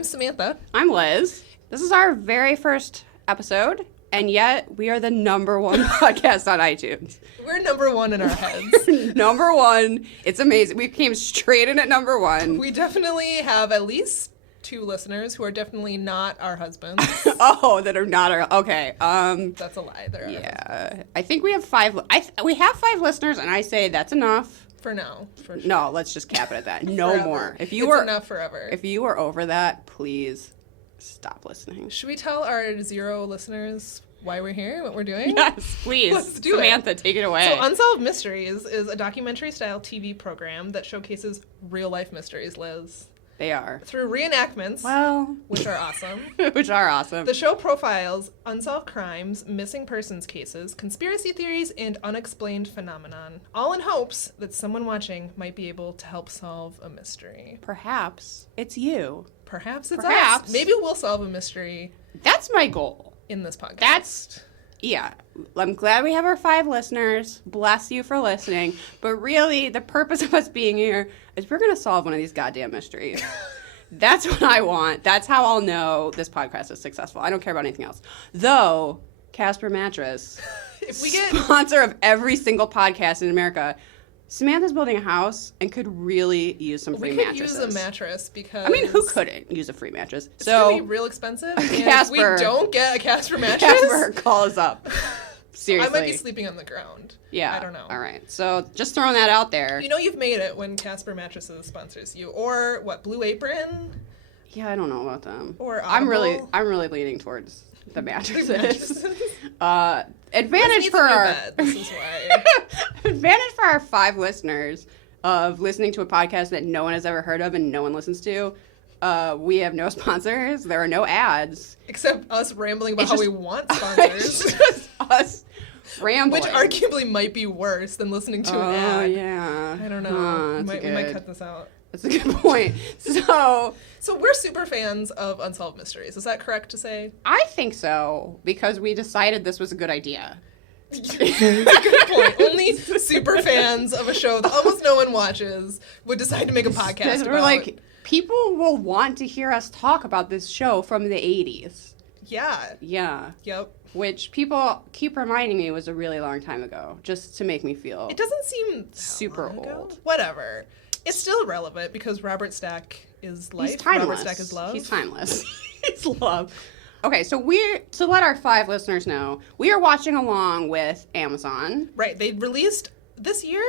I'm Samantha. I'm Liz. This is our very first episode, and yet we are the number one podcast on iTunes. We're number one in our heads. Number one. It's amazing. We came straight in at number one. We definitely have at least 2 listeners who are definitely not our husbands. Oh, that are not our... Okay. That's a lie. They're our husbands. I think we have 5... we have 5 listeners, and I say that's enough. For now. For sure. No, let's just cap it at that. No Forever. more. It's enough forever. If you are over that, please stop listening. Should we tell our 0 listeners why we're here, what we're doing? Yes, please. Let's do Samantha, it. take it away. So Unsolved Mysteries is a documentary-style TV program that showcases real-life mysteries, Liz. They are. Through reenactments, Well... which are awesome. Which are awesome. The show profiles unsolved crimes, missing persons cases, conspiracy theories, and unexplained phenomenon, all in hopes that someone watching might be able to help solve a mystery. Perhaps it's you. Perhaps it's Perhaps. us. Maybe we'll solve a mystery That's my goal. in this podcast. Yeah. I'm glad we have our 5 listeners. Bless you for listening. But really, the purpose of us being here is we're going to solve one of these goddamn mysteries. That's what I want. That's how I'll know this podcast is successful. I don't care about anything else. Though, Casper Mattress, if we get sponsor of every single podcast in America, Samantha's building a house and could really use some free mattresses. use a mattress because... I mean, who couldn't use a free mattress? It's going to be real expensive. And Casper, if we don't get a Casper mattress... Casper, call us up. Seriously. I might be sleeping on the ground. Yeah. I don't know. All right. So just throwing that out there. You know you've made it when Casper Mattresses sponsors you. Or, what, Blue Apron? Yeah, I don't know about them. Or I'm Audible? really leaning towards the mattresses. Mattresses. Advantage for our This is why. advantage for our 5 listeners of listening to a podcast that no one has ever heard of and no one listens to. We have no sponsors. There are no ads. Except us rambling about It's how just- we want sponsors. It's just us rambling. Which arguably might be worse than listening to an ad. Oh, yeah. I don't know. That's We might cut this out. That's a good point. So we're super fans of Unsolved Mysteries. Is that correct to say? I think so, because we decided this was a good idea. Good point. Only super fans of a show that almost no one watches would decide to make a podcast We're about. like, people will want to hear us talk about this show from the 80s. Yeah. Yeah. Yep. Which people keep reminding me was a really long time ago, just to make me feel It doesn't seem that super long ago. old. Whatever. It's still relevant because Robert Stack is life. He's timeless. Robert Stack is love. He's timeless. He's love. Okay, so to let our 5 listeners know, we are watching along with Amazon. Right. They released this year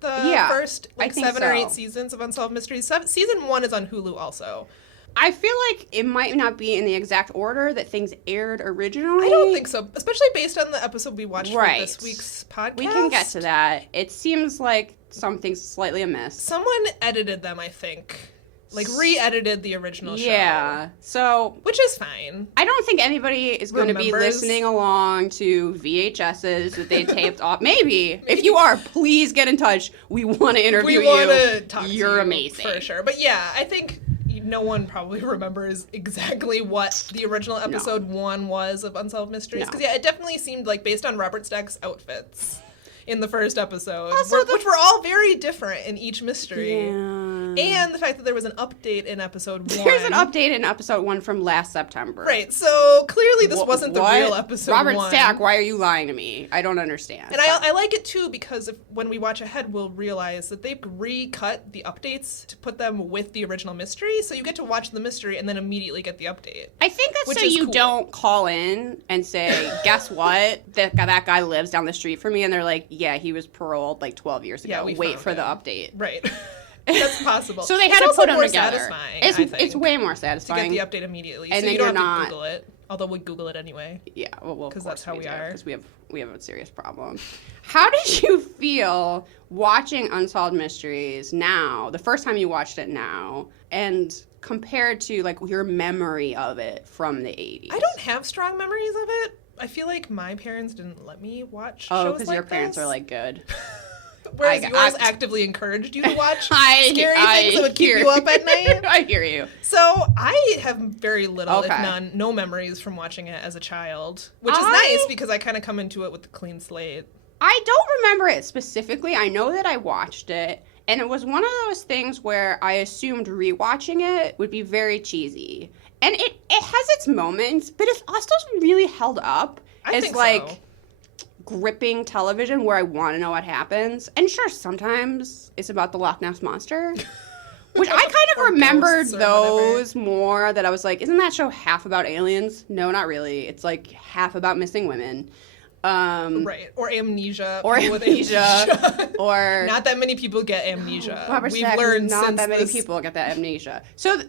the Yeah, first I think 7 or 8 so. seasons of Unsolved Mysteries. Season 1 is on Hulu also. I feel like it might not be in the exact order that things aired originally. I don't think so, especially based on the episode we watched Right. for this week's podcast. We can get to that. It seems like something's slightly amiss. Someone edited them, I think. Like, re-edited the original show. Yeah. So Which is fine. I don't think anybody is going to be Remembers. listening along to VHSs that they taped off. Maybe. If you are, please get in touch. We want to interview We you. want to talk to you. You're amazing. For sure. But yeah, I think no one probably remembers exactly what the original episode 1 was of Unsolved Mysteries. No. Because, yeah, it definitely seemed like based on Robert Stack's outfits in the first episode, Also, which were all very different in each mystery. Yeah. And the fact that there was an update in episode 1. There's an update in episode 1 from last September. Right, so clearly this Wh- wasn't the what? real episode 1. Robert Stack, why are you lying to me? I don't understand. And I like it too because when we watch ahead, we'll realize that they've recut the updates to put them with the original mystery. So you get to watch the mystery and then immediately get the update. I think that's Which so is you cool. don't call in and say, guess what? That guy lives down the street from me. And they're like, yeah, he was paroled like 12 years ago. Yeah, we Wait found for the him. update. Right. That's possible. So they It's had to also put them more together. satisfying, It's I think, it's way more to satisfying. get the update immediately. And so then you don't you're have not- to Google it. Although we Google it anyway. Yeah, well, Because that's how we are. Because we have a serious problem. How did you feel watching Unsolved Mysteries now, the first time you watched it now, and compared to like your memory of it from the 80s? I don't have strong memories of it. I feel like my parents didn't let me watch shows Oh, like because your parents this. are like good. Whereas I- yours I- actively encouraged you to watch I scary things that would keep hear- you up at night. I hear you. So I have very little, Okay. if no memories from watching it as a child, which is I- nice because I kind of come into it with a clean slate. I don't remember it specifically. I know that I watched it, And it was one of those things where I assumed rewatching it would be very cheesy. And it has its moments, but it also really held up. I as think like so. gripping television where I want to know what happens. And sure, sometimes it's about the Loch Ness Monster. Which I kind of Or remembered ghosts or those more, that I was like, isn't that show half about aliens? No, not really. It's like half about missing women. Right. Or amnesia. Or people with amnesia. Or not that many people get amnesia. Robert We've Stack, learned not since that many this... people get that amnesia. So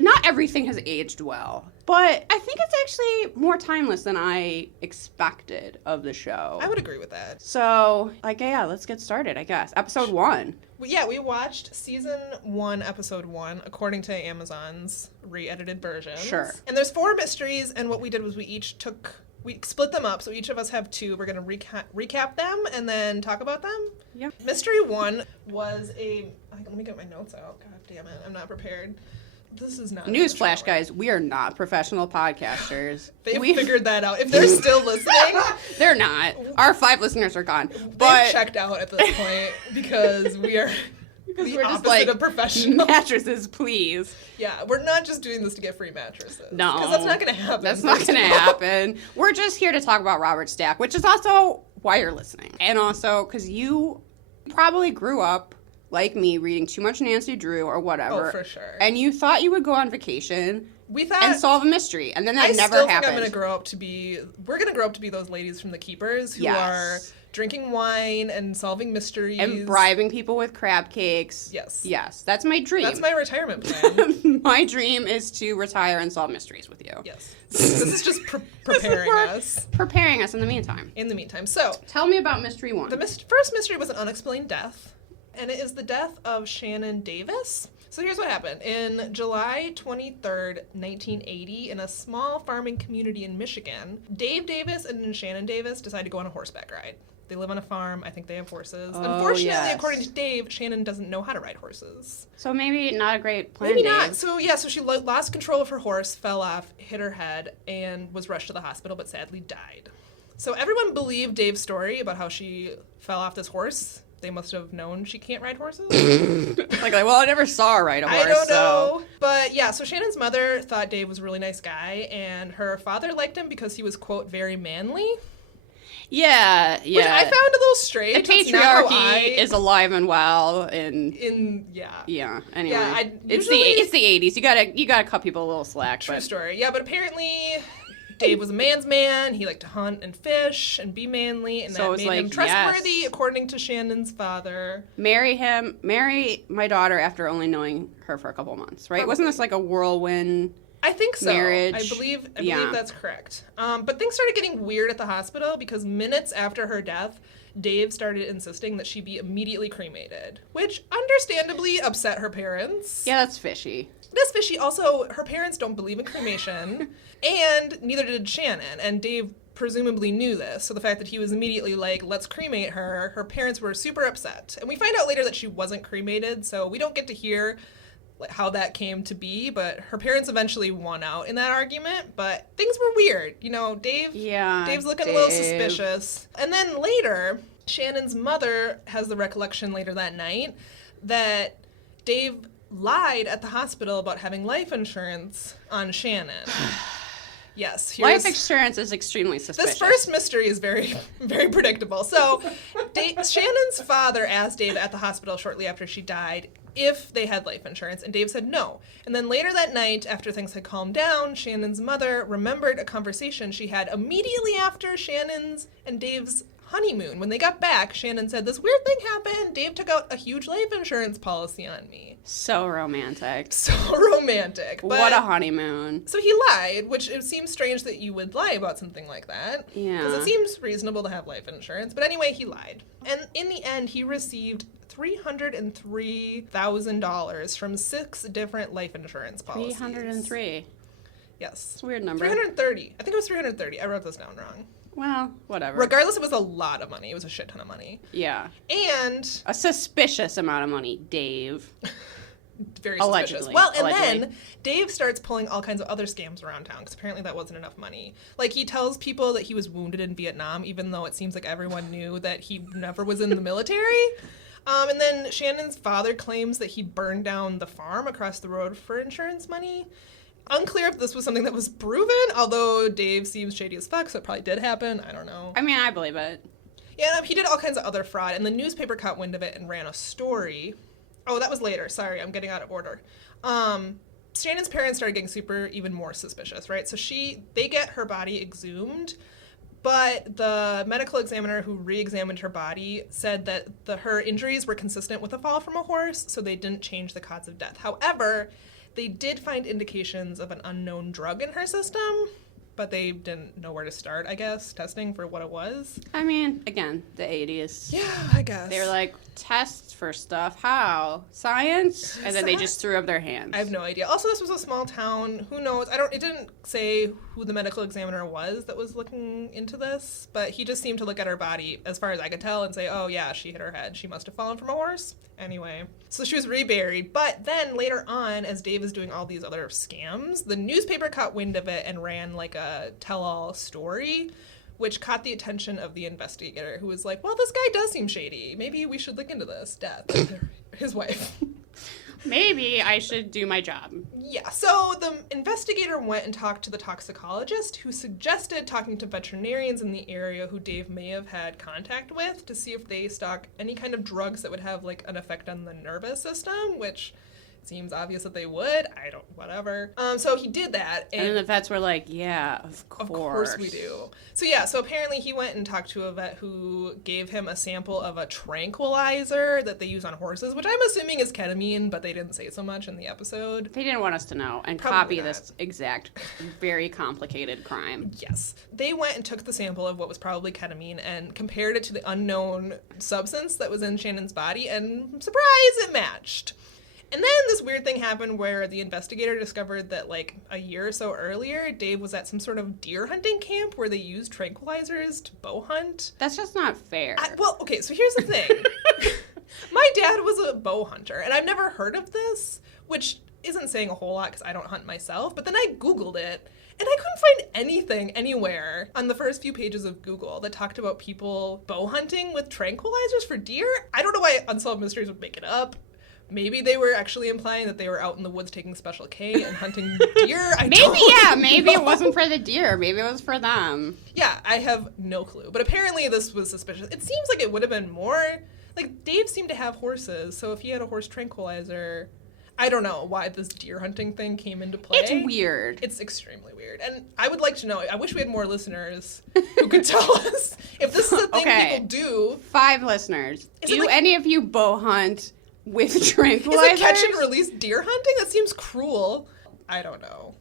not everything has aged well. But I think it's actually more timeless than I expected of the show. I would agree with that. So, like, yeah, let's get started, I guess. Episode 1. Yeah, we watched season 1, episode 1, according to Amazon's re-edited version. Sure. And there's 4 mysteries, and what we did was we split them up, so each of us have 2. We're going to recap them and then talk about them. Yep. Mystery 1 was let me get my notes out. God damn it, I'm not prepared. This is not... Newsflash, guys, we are not professional podcasters. They've figured that out. If they're still listening... They're not. Our 5 listeners are gone. They've But checked out at this point because we are... because the we're just opposite like, of professional. mattresses, please. Yeah, we're not just doing this to get free mattresses. No. Because that's not going to happen. That's not going to happen. We're just here to talk about Robert Stack, which is also why you're listening. And also because you probably grew up, like me, reading too much Nancy Drew or whatever. Oh, for sure. And you thought you would go on vacation and solve a mystery. And then that never happened. I still think we're going to grow up to be those ladies from The Keepers who are drinking wine and solving mysteries. And bribing people with crab cakes. Yes. Yes, that's my dream. That's my retirement plan. My dream is to retire and solve mysteries with you. Yes. This is just preparing us. Preparing us in the meantime. So, tell me about Mystery 1. The first mystery was an unexplained death, and it is the death of Shannon Davis. So here's what happened. In July 23rd, 1980, in a small farming community in Michigan, Dave Davis and Shannon Davis decide to go on a horseback ride. They live on a farm. I think they have horses. Unfortunately, according to Dave, Shannon doesn't know how to ride horses. So maybe not a great plan, Maybe Dave. not. So she lost control of her horse, fell off, hit her head, and was rushed to the hospital, but sadly died. So everyone believed Dave's story about how she fell off this horse. They must have known she can't ride horses. well, I never saw her ride a horse. I don't know. But yeah, so Shannon's mother thought Dave was a really nice guy, and her father liked him because he was, quote, very manly. Yeah. Which I found a little strange. The patriarchy is alive and well Yeah. Anyway. Yeah, it's the 80s. You gotta cut people a little slack. True story. Yeah, but apparently Dave was a man's man. He liked to hunt and fish and be manly, and that made him trustworthy, according to Shannon's father. Marry my daughter after only knowing her for a couple months, right? Probably. Wasn't this like a whirlwind? I think so. Marriage. I believe that's correct. But things started getting weird at the hospital because minutes after her death, Dave started insisting that she be immediately cremated, which understandably upset her parents. Yeah, that's fishy. That's fishy. Also, her parents don't believe in cremation, and neither did Shannon. And Dave presumably knew this. So the fact that he was immediately like, let's cremate her, her parents were super upset. And we find out later that she wasn't cremated, so we don't get to hear how that came to be, but her parents eventually won out in that argument. But things were weird. Dave's looking a little suspicious. And then later, Shannon's mother has the recollection later that night that Dave lied at the hospital about having life insurance on Shannon. Yes. Life insurance is extremely suspicious. This first mystery is very, very predictable. So Shannon's father asked Dave at the hospital shortly after she died if they had life insurance, and Dave said no. And then later that night, after things had calmed down, Shannon's mother remembered a conversation she had immediately after Shannon's and Dave's honeymoon. When they got back, Shannon said, this weird thing happened. Dave took out a huge life insurance policy on me. So romantic. What a honeymoon. So he lied, which it seems strange that you would lie about something like that. Yeah. Because it seems reasonable to have life insurance. But anyway, he lied. And in the end, he received $303,000 from 6 different life insurance policies. 303. Yes. It's a weird number. 330. I think it was 330. I wrote this down wrong. Well, whatever. Regardless, it was a lot of money. It was a shit ton of money. Yeah. And a suspicious amount of money, Dave. Very suspicious. Well, and then Dave starts pulling all kinds of other scams around town because apparently that wasn't enough money. Like, he tells people that he was wounded in Vietnam, even though it seems like everyone knew that he never was in the military. And then Shannon's father claims that he burned down the farm across the road for insurance money. Unclear if this was something that was proven, although Dave seems shady as fuck, so it probably did happen. I don't know. I mean, I believe it. Yeah, he did all kinds of other fraud, and the newspaper caught wind of it and ran a story. Oh, that was later. Sorry, I'm getting out of order. Shannon's parents started getting even more suspicious, right? So they get her body exhumed, but the medical examiner who re-examined her body said that her injuries were consistent with a fall from a horse, so they didn't change the cause of death. However, they did find indications of an unknown drug in her system, but they didn't know where to start, I guess, testing for what it was. I mean, again, the 80s. Yeah, I guess. They were like, tests for stuff. How? Science? And then they just threw up their hands. I have no idea. Also, this was a small town. Who knows? It didn't say who the medical examiner was that was looking into this, but he just seemed to look at her body, as far as I could tell, and say, oh, yeah, she hit her head. She must have fallen from a horse. Anyway, so she was reburied. But then later on, as Dave is doing all these other scams, the newspaper caught wind of it and ran like a tell-all story, which caught the attention of the investigator, who was like, well, this guy does seem shady. Maybe we should look into this death of his wife. Maybe I should do my job. Yeah, so the investigator went and talked to the toxicologist, who suggested talking to veterinarians in the area who Dave may have had contact with to see if they stock any kind of drugs that would have, like, an effect on the nervous system, which seems obvious that they would. Whatever. So he did that. And then the vets were like, yeah, of course. Of course we do. So apparently he went and talked to a vet who gave him a sample of a tranquilizer that they use on horses, which I'm assuming is ketamine, but they didn't say so much in the episode. They didn't want us to know and Probably copy not. this exact, very complicated crime. Yes. They went and took the sample of what was probably ketamine and compared it to the unknown substance that was in Shannon's body, and surprise, it matched. And then this weird thing happened where the investigator discovered that, like, a year or so earlier, Dave was at some sort of deer hunting camp where they used tranquilizers to bow hunt. That's just not fair. Okay, so here's the thing. My dad was a bow hunter, and I've never heard of this, which isn't saying a whole lot because I don't hunt myself, but then I Googled it, and I couldn't find anything anywhere on the first few pages of Google that talked about people bow hunting with tranquilizers for deer. I don't know why Unsolved Mysteries would make it up. Maybe they were actually implying that they were out in the woods taking Special K and hunting deer. Maybe it wasn't for the deer. Maybe it was for them. Yeah, I have no clue. But apparently this was suspicious. It seems like it would have been more... Like, Dave seemed to have horses, so if he had a horse tranquilizer... I don't know why this deer hunting thing came into play. It's weird. It's extremely weird. And I would like to know, I wish we had more listeners who could tell us if this is a thing people do. 5 listeners. Do any of you bow hunt with tranquilizers? Is it catch and release deer hunting? That seems cruel. I don't know.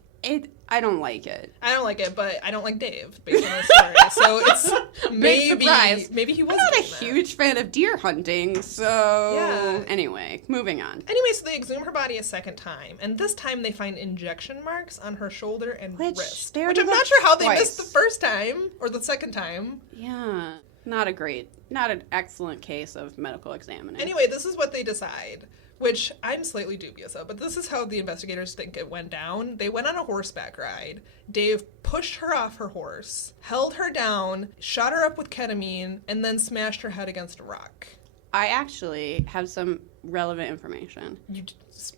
I don't like it. I don't like it, but I don't like Dave, based on the story. So it's maybe he was I'm not a doing that. huge fan of deer hunting, so... Yeah. Anyway, moving on. Anyway, so they exhume her body a second time, and this time they find injection marks on her shoulder and wrist. Which I'm not sure how they missed the first time, or the second time. Yeah. Not an excellent case of medical examining. Anyway, this is what they decide, which I'm slightly dubious of, but this is how the investigators think it went down. They went on a horseback ride. Dave pushed her off her horse, held her down, shot her up with ketamine, and then smashed her head against a rock. I actually have some relevant information. You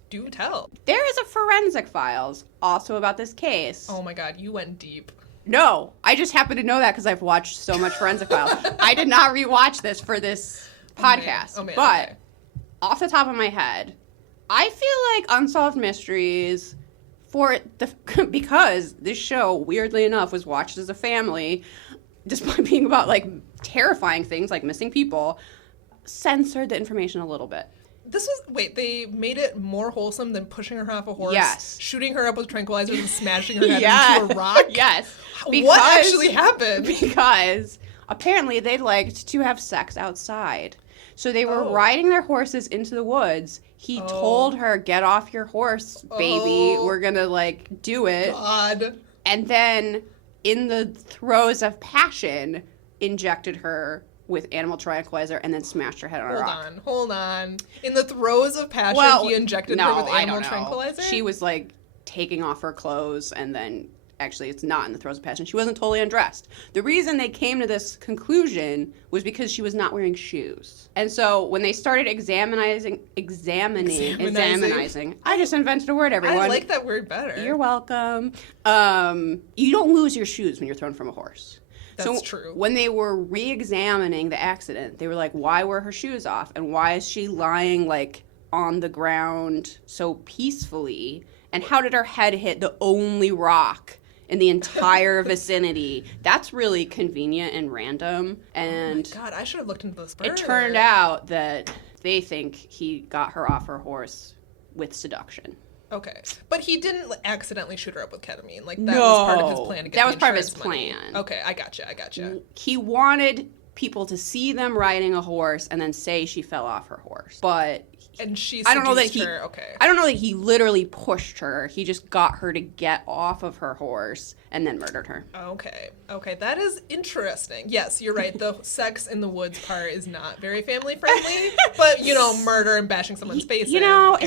do tell. There is a forensic files also about this case. Oh my god, you went deep. No, I just happen to know that because I've watched so much forensic files. I did not rewatch this for this podcast. Oh man. But Okay. Off the top of my head, I feel like Unsolved Mysteries because this show, weirdly enough, was watched as a family, despite being about like terrifying things like missing people, censored the information a little bit. They made it more wholesome than pushing her off a horse, Yes. shooting her up with tranquilizers and smashing her head into a rock? Yes. What actually happened? Because apparently they liked to have sex outside. So they were riding their horses into the woods. He told her, get off your horse, baby. We're going to, do it. God. And then, in the throes of passion, injected her with animal tranquilizer and then smashed her head on a rock. Hold on. In the throes of passion, he injected her with animal tranquilizer? She was, taking off her clothes and then actually it's not in the throes of passion. She wasn't totally undressed. The reason they came to this conclusion was because she was not wearing shoes. And so when they started examining, I just invented a word, everyone. I like that word better. You're welcome. You don't lose your shoes when you're thrown from a horse. That's true. When they were re-examining the accident, they were like, why were her shoes off? And why is she lying, like, on the ground so peacefully? And how did her head hit the only rock in the entire vicinity? That's really convenient and random. And oh my God, I should have looked into this further. It turned out that they think he got her off her horse with seduction. Okay. But he didn't accidentally shoot her up with ketamine. Like, that was part of his plan to get that the was part of his insurance money. plan. Okay, I gotcha. He wanted people to see them riding a horse and then say she fell off her horse. But and she I don't know that her. Okay. I don't know that he literally pushed her. He just got her to get off of her horse and then murdered her. Okay, that is interesting. Yes, you're right. The sex in the woods part is not very family friendly, but you know, murder and bashing someone's face. You know,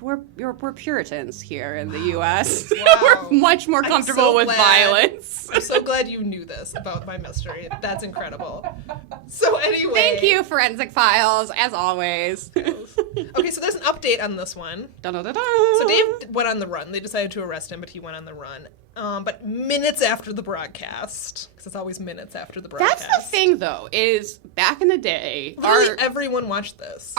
we're Puritans here in the U.S. Wow. We're much more comfortable with violence. I'm so glad you knew this about my mystery. That's incredible. So anyway, thank you, Forensic Files, as always. Okay, so there's an update on this one. Da-da-da-da. So Dave went on the run. They decided to arrest him, but he went on the run. But minutes after the broadcast, because it's always minutes after the broadcast. That's the thing, though, is back in the day, literally everyone watched this.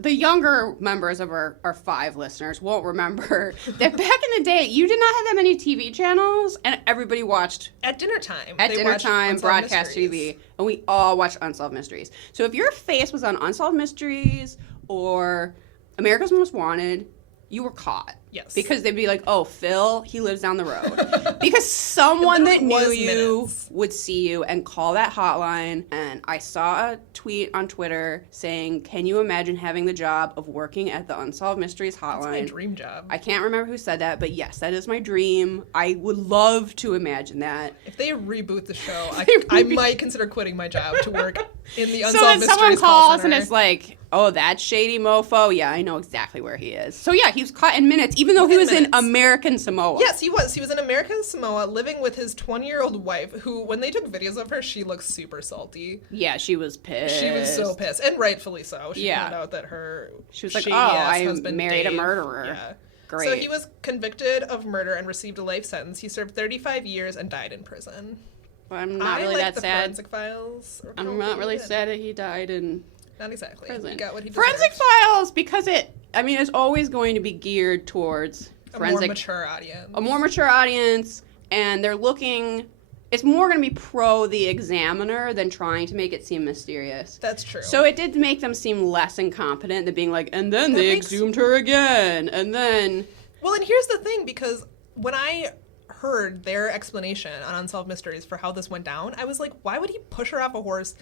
The younger members of our 5 listeners won't remember that back in the day, you did not have that many TV channels, and everybody watched at dinner time. At dinner time, broadcast TV, and we all watched Unsolved Mysteries. So if your face was on Unsolved Mysteries or America's Most Wanted, you were caught. Yes. Because they'd be like, oh, Phil, he lives down the road. Because someone that knew you would see you and call that hotline. And I saw a tweet on Twitter saying, can you imagine having the job of working at the Unsolved Mysteries hotline? That's my dream job. I can't remember who said that, but yes, that is my dream. I would love to imagine that. If they reboot the show, I might consider quitting my job to work in the Unsolved Mysteries So then someone calls and it's it's like, oh, that shady mofo? Yeah, I know exactly where he is. So yeah, he was caught in minutes, even though he was in American Samoa. Yes, he was. He was in American Samoa living with his 20-year-old wife, who, when they took videos of her, she looks super salty. Yeah, she was pissed. She was so pissed, and rightfully so. She found out that she was like, oh, I married a murderer. Yeah. Great. So he was convicted of murder and received a life sentence. He served 35 years and died in prison. Well, I'm not really that sad. Forensic Files. I'm not really sad that he died in Not exactly. prison. He got what he deserved. Forensic Files, because it's always going to be geared towards a more mature audience. A more mature audience, and they're looking. It's more going to be pro the examiner than trying to make it seem mysterious. That's true. So it did make them seem less incompetent than being like, and then they exhumed her again, and then. Well, and here's the thing, because when I heard their explanation on Unsolved Mysteries for how this went down, I was like, why would he push her off a horse?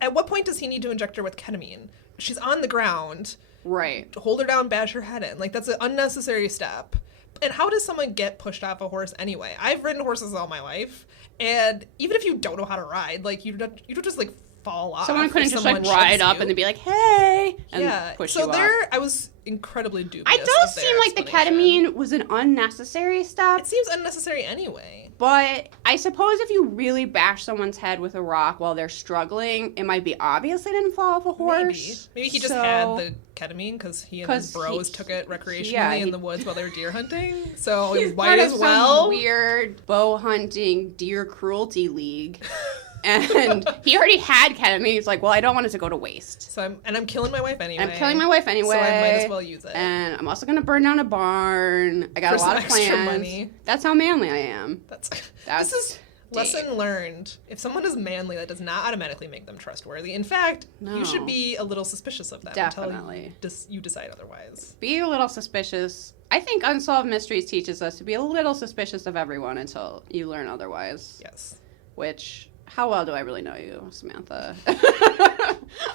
At what point does he need to inject her with ketamine? She's on the ground. Right. Hold her down, bash her head in. Like, that's an unnecessary step. And how does someone get pushed off a horse anyway? I've ridden horses all my life, and even if you don't know how to ride, like, you don't just, like, fall off. Someone couldn't just, like, ride up and then be like, hey, and push you off. So I was incredibly dubious. It does seem like the ketamine was an unnecessary step. It seems unnecessary anyway. But I suppose if you really bash someone's head with a rock while they're struggling, it might be obvious they didn't fall off a horse. Maybe he just had the ketamine because he and his bros took it recreationally in the woods while they were deer hunting. So he's might as well. Some weird bow hunting deer cruelty league. And he already had ketamine. He's like, well, I don't want it to go to waste. So I'm killing my wife anyway. So I might as well use it. And I'm also going to burn down a barn. I got a lot of plans. Money. That's how manly I am. This is lesson learned. If someone is manly, that does not automatically make them trustworthy. In fact, you should be a little suspicious of them until you decide otherwise. Be a little suspicious. I think Unsolved Mysteries teaches us to be a little suspicious of everyone until you learn otherwise. Yes. Which... How well do I really know you, Samantha?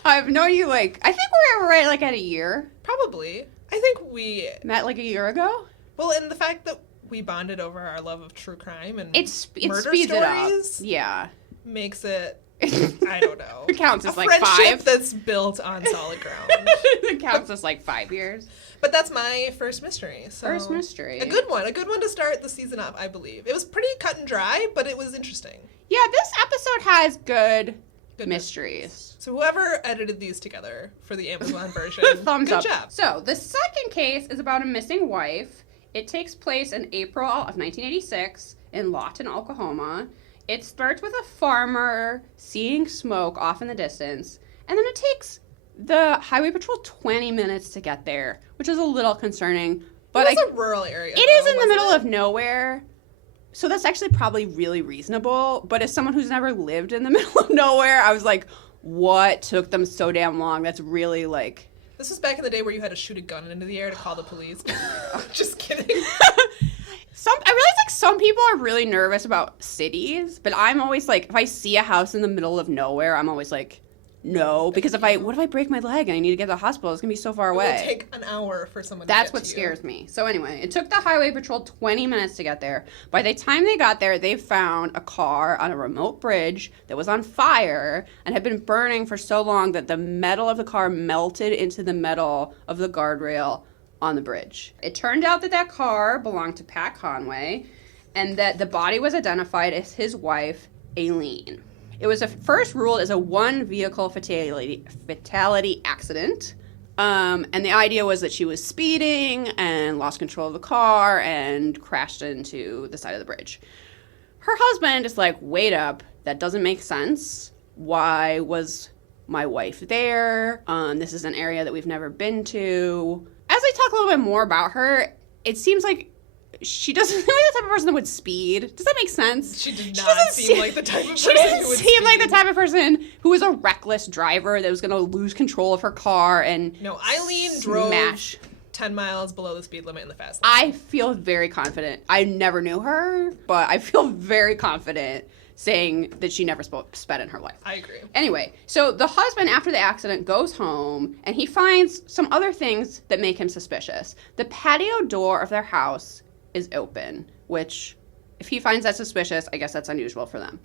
I've known you, I think we were right, at a year. Probably. I think we... Met, a year ago? Well, and the fact that we bonded over our love of true crime and it murder speeds stories... It up. Yeah. Makes it I don't know. It counts as like friendship 5. that's built on solid ground. It counts as like 5 years. But that's my first mystery. So First mystery. A good one to start the season off, I believe. It was pretty cut and dry, but it was interesting. Yeah, this episode has good mysteries. So whoever edited these together for the Amazon version, thumbs up. Good job. So the second case is about a missing wife. It takes place in April of 1986 in Lawton, Oklahoma. It starts with a farmer seeing smoke off in the distance, and then it takes the highway patrol 20 minutes to get there, which is a little concerning. But it was a rural area. It is in the middle of nowhere. So that's actually probably really reasonable. But as someone who's never lived in the middle of nowhere, I was like, what took them so damn long? That's really like... This was back in the day where you had to shoot a gun into the air to call the police. Just kidding. I realize like some people are really nervous about cities, but I'm always like, if I see a house in the middle of nowhere, I'm always like, no, because what if I break my leg and I need to get to the hospital? It's gonna be so far away. It will take an hour for someone to That's get what to scares me. So anyway, it took the highway patrol 20 minutes to get there. By the time they got there, they found a car on a remote bridge that was on fire and had been burning for so long that the metal of the car melted into the metal of the guardrail on the bridge. It turned out that that car belonged to Pat Conway and that the body was identified as his wife, Aileen. It was first ruled as a one-vehicle fatality accident. And the idea was that she was speeding and lost control of the car and crashed into the side of the bridge. Her husband is like, wait up, that doesn't make sense. Why was my wife there? This is an area that we've never been to. As I talk a little bit more about her, it seems like she doesn't seem like the type of person that would speed. Does that make sense? She did not seem like the type of person who would speed. She doesn't seem like the type of person who was a reckless driver that was going to lose control of her car and No, Eileen drove 10 miles below the speed limit in the fast lane. I feel very confident. I never knew her, but I feel very confident saying that she never sped in her life. I agree. Anyway, so the husband, after the accident, goes home, and he finds some other things that make him suspicious. The patio door of their house is open, which, if he finds that suspicious, I guess that's unusual for them.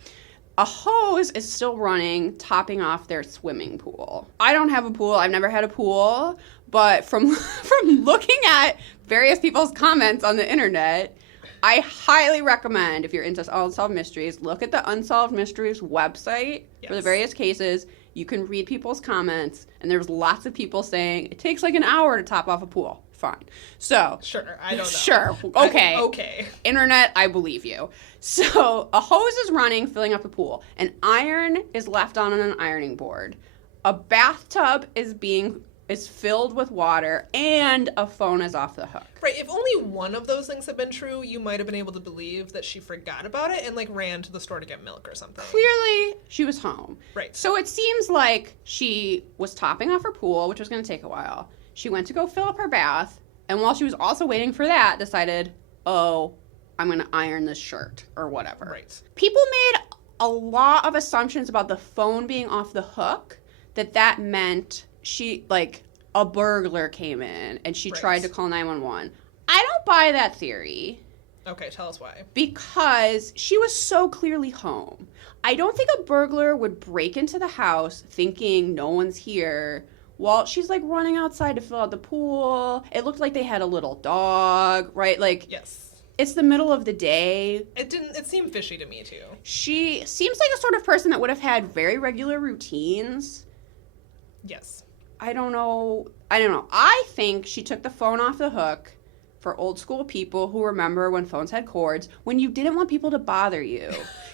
A hose is still running, topping off their swimming pool. I don't have a pool. I've never had a pool, but from looking at various people's comments on the internet, I highly recommend, if you're into Unsolved Mysteries, look at the Unsolved Mysteries website for the various cases. You can read people's comments, and there's lots of people saying it takes like an hour to top off a pool. Fine. So. Sure, I don't know. Sure. Okay. Okay. Internet, I believe you. So a hose is running, filling up the pool. An iron is left on an ironing board. A bathtub is filled with water, and a phone is off the hook. Right, if only one of those things had been true, you might have been able to believe that she forgot about it and, like, ran to the store to get milk or something. Clearly, she was home. Right. So it seems like she was topping off her pool, which was going to take a while. She went to go fill up her bath, and while she was also waiting for that, decided, oh, I'm going to iron this shirt or whatever. Right. People made a lot of assumptions about the phone being off the hook, that meant a burglar came in and she tried to call 911. I don't buy that theory. Okay, tell us why. Because she was so clearly home. I don't think a burglar would break into the house thinking no one's here while she's like running outside to fill out the pool. It looked like they had a little dog, right? Like, yes. It's the middle of the day. It seemed fishy to me too. She seems like a sort of person that would have had very regular routines. Yes. I don't know. I think she took the phone off the hook for old school people who remember when phones had cords, when you didn't want people to bother you.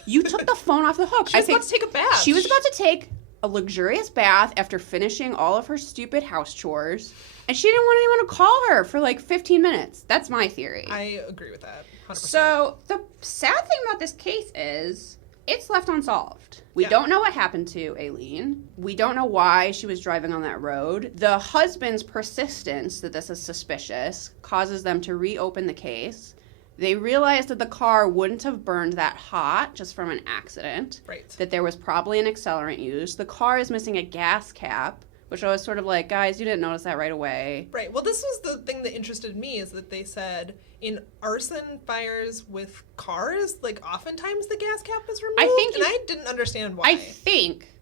You took the phone off the hook. She was about to take a bath. She was about to take a luxurious bath after finishing all of her stupid house chores, and she didn't want anyone to call her for like 15 minutes. That's my theory. I agree with that, 100%. So the sad thing about this case is it's left unsolved. We don't know what happened to Aileen. We don't know why she was driving on that road. The husband's persistence that this is suspicious causes them to reopen the case. They realized that the car wouldn't have burned that hot just from an accident. Right. That there was probably an accelerant used. The car is missing a gas cap, which I was sort of like, guys, you didn't notice that right away. Right. Well, this was the thing that interested me, is that they said in arson fires with cars, like, oftentimes the gas cap is removed. I didn't understand why.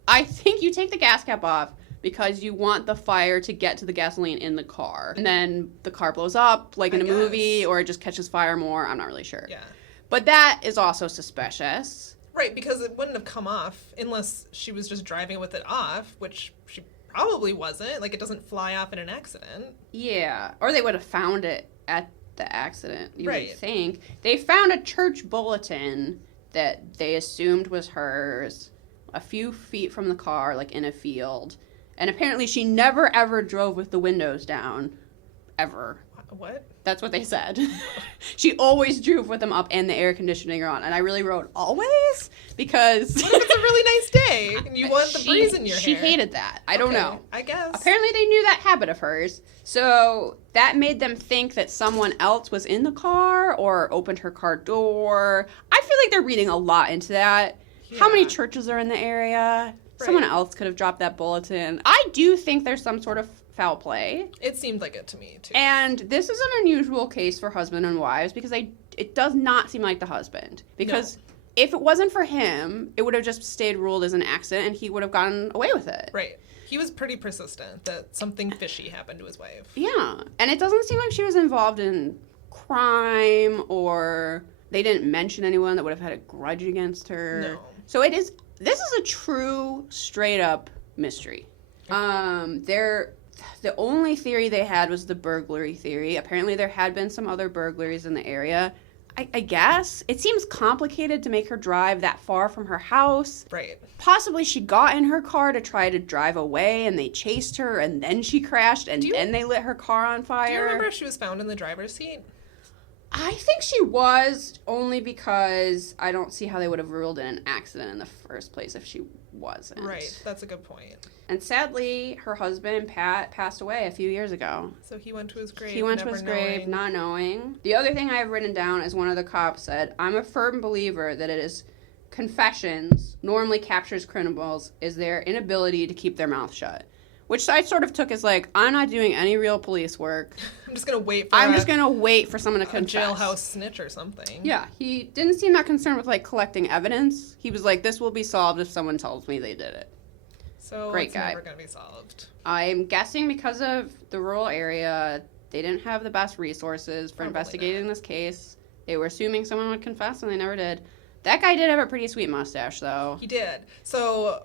I think you take the gas cap off because you want the fire to get to the gasoline in the car. And then the car blows up, like in a movie, or it just catches fire more. I'm not really sure. Yeah. But that is also suspicious. Right, because it wouldn't have come off unless she was just driving with it off, which she probably wasn't. Like, it doesn't fly off in an accident. Yeah. Or they would have found it at the accident, you right. would think. They found a church bulletin that they assumed was hers a few feet from the car, like in a field. And apparently she never, ever drove with the windows down. Ever. What? That's what they said. She always drove with them up and the air conditioning on. And I really wrote, always? Because... What if it's a really nice day and you want the breeze in your hair? She hated that. I don't know. I guess. Apparently they knew that habit of hers. So that made them think that someone else was in the car or opened her car door. I feel like they're reading a lot into that. Yeah. How many churches are in the area? Right. Someone else could have dropped that bulletin. I do think there's some sort of foul play. It seemed like it to me, too. And this is an unusual case for husband and wives because it does not seem like the husband. Because if it wasn't for him, it would have just stayed ruled as an accident and he would have gotten away with it. Right. He was pretty persistent that something fishy happened to his wife. Yeah. And it doesn't seem like she was involved in crime or they didn't mention anyone that would have had a grudge against her. No. So this is a true, straight-up mystery. The only theory they had was the burglary theory. Apparently there had been some other burglaries in the area. I guess. It seems complicated to make her drive that far from her house. Right. Possibly she got in her car to try to drive away and they chased her and then she crashed and then they lit her car on fire. Do you remember if she was found in the driver's seat? I think she was, only because I don't see how they would have ruled it an accident in the first place if she wasn't. Right, that's a good point. And sadly, her husband, Pat, passed away a few years ago. So he went to his grave. He went to his grave not knowing. The other thing I have written down is one of the cops said, I'm a firm believer that it is confessions normally captures criminals is their inability to keep their mouth shut. Which I sort of took as like, I'm not doing any real police work. I'm just going to wait for someone to confess. Jailhouse snitch or something. Yeah, he didn't seem that concerned with, like, collecting evidence. He was like, this will be solved if someone tells me they did it. So Great it's guy. never going to be solved. I'm guessing because of the rural area, they didn't have the best resources for investigating this case. They were assuming someone would confess, and they never did. That guy did have a pretty sweet mustache, though. He did. So...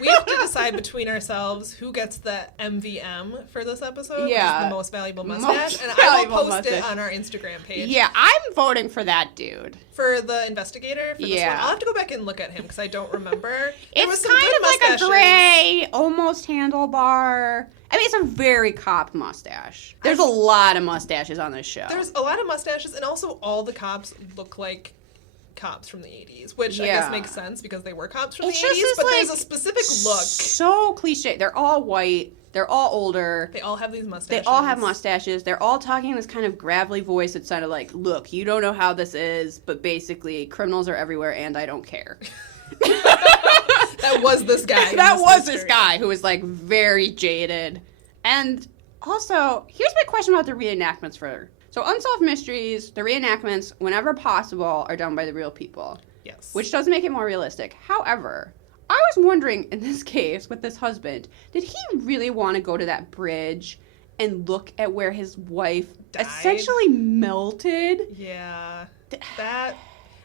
We have to decide between ourselves who gets the MVM for this episode, which is the most valuable mustache. I will post it on our Instagram page. Yeah, I'm voting for that dude. For the investigator? For this one? I'll have to go back and look at him because I don't remember. It's kind of like a gray, almost handlebar. I mean, it's a very cop mustache. There's a lot of mustaches on this show. There's a lot of mustaches, and also all the cops look like cops from the 80s, which I guess makes sense because they were cops from the 80s, but there's a specific look. So cliche. They're all white. They're all older. They all have these mustaches. They all have mustaches. They're all talking in this kind of gravelly voice that sounded like, look, you don't know how this is, but basically criminals are everywhere and I don't care. That was this guy. This guy who was like very jaded. And also, here's my question about the reenactments for her. So Unsolved Mysteries, the reenactments, whenever possible, are done by the real people. Yes. Which does make it more realistic. However, I was wondering, in this case, with this husband, did he really want to go to that bridge and look at where his wife essentially melted? Yeah. That...